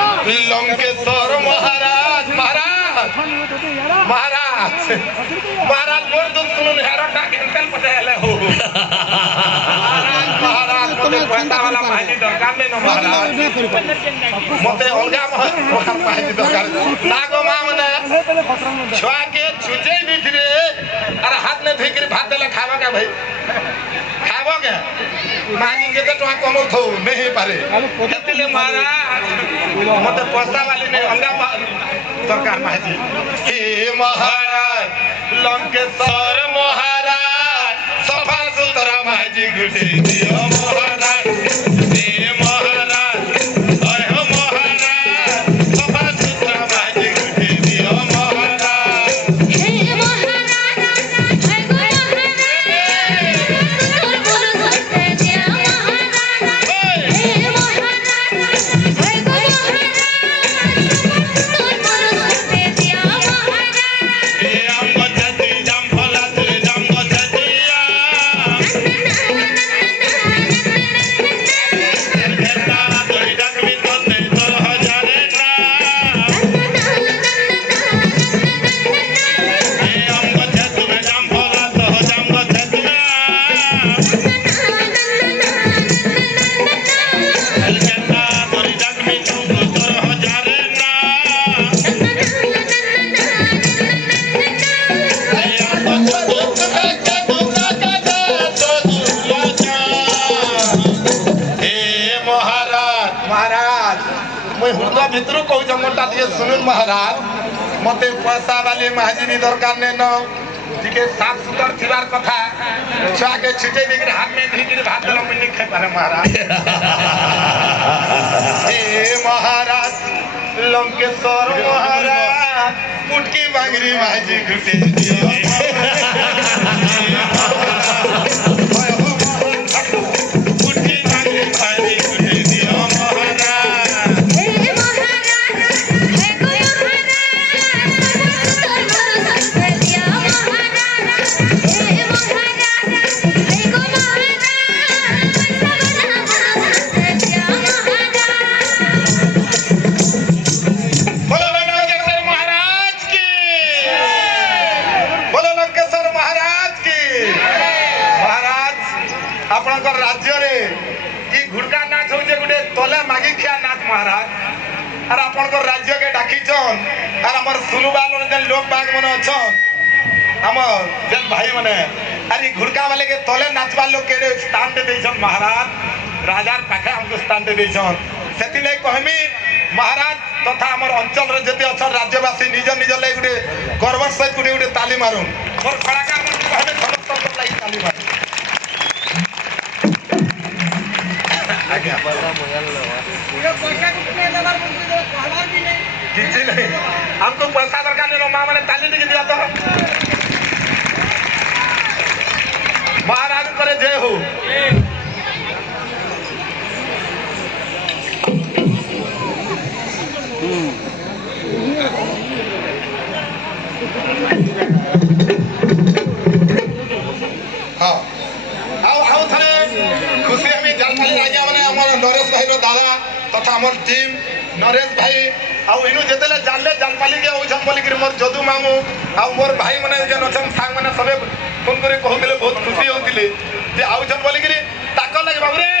लंकेश्वर महाराज महाराज महाराज महाराज मोर तो सुनो हेरो टा कैंसिल पटेले हो महाराज मोते पैसा वाला माहिती दरकार नै न महाराज मोते अलगा प्रकार माहिती दरकार नागो मा मने छुआ के छुजे बिथरे अरे हाथ ने धइकरी भात देले खावा का भाई खाबो के मांगी के तो टका कमौ थौ नहीं पारे केतिले महाराज मते पैसा वाली ने अलगा दरकार माहिती हे महाराज लंकेश्वर महाराज सफा सुतरा माहिती गुटे दियो महाराज हे महाराज ओय हो महाराज सफा सुतरा माहिती गुटे दियो महाराज हे महाराज हे गो महाराज सुतर पुरुष दिया महाराज हे महाराज हे गो भितरू कहू मोटा दिए सुनुन महाराज मते पैसा वाली महाजिनी दरकार ने न जिके साफ सुथर थिबार कथा छुआ के छिटे देकर हाथ में धीरे भात देलो मिनी खाइ पारे महाराज हे महाराज लंकेश्वर महाराज पुटकी बांगरी महाजी घुटे दियो पुटकी बांगरी महाजी घुटे दियो आपणकर राज्य रे ई घुड़का नाच होजे गुटे तले मागी खिया नाच महाराज और आपणकर राज्य के डाकीचन और हमर सुनुबाल जन लोक बाग मन अछन हमर जन भाई मने अरे घुड़का वाले के तले नाचबा लोग के स्थान दे देछन महाराज राजार पाखे हमको स्थान दे देछन सेति नै कहमी महाराज तथा हमर अंचल रे जते अछन राज्यवासी निज निज ले गुटे गर्व सहित गुटे गुटे ताली मारुन और कलाकार कहबे समस्त लागि ताली मारुन आज्ञा पूरा पैसा कितने दरबार मंत्री जो कहवार भी नहीं किसी नहीं हमको पैसा दरकार नहीं मां मैंने ताली नहीं दिया तो महाराज करे जय हो हाँ आओ थाने खुशी हमें जानकारी आज्ञा माने हमर नरेश भाई रो दादा तथा हमर टीम नरेश भाई आउ इनु जेतेले जानले जानपाली के ओछन बोली कि मोर जदू मामू आउ मोर भाई माने जन अछन सांग माने सबे फोन करे कहउतिले बहुत खुशी होतिले जे आउछन बोली कि ताको लागि बाबू रे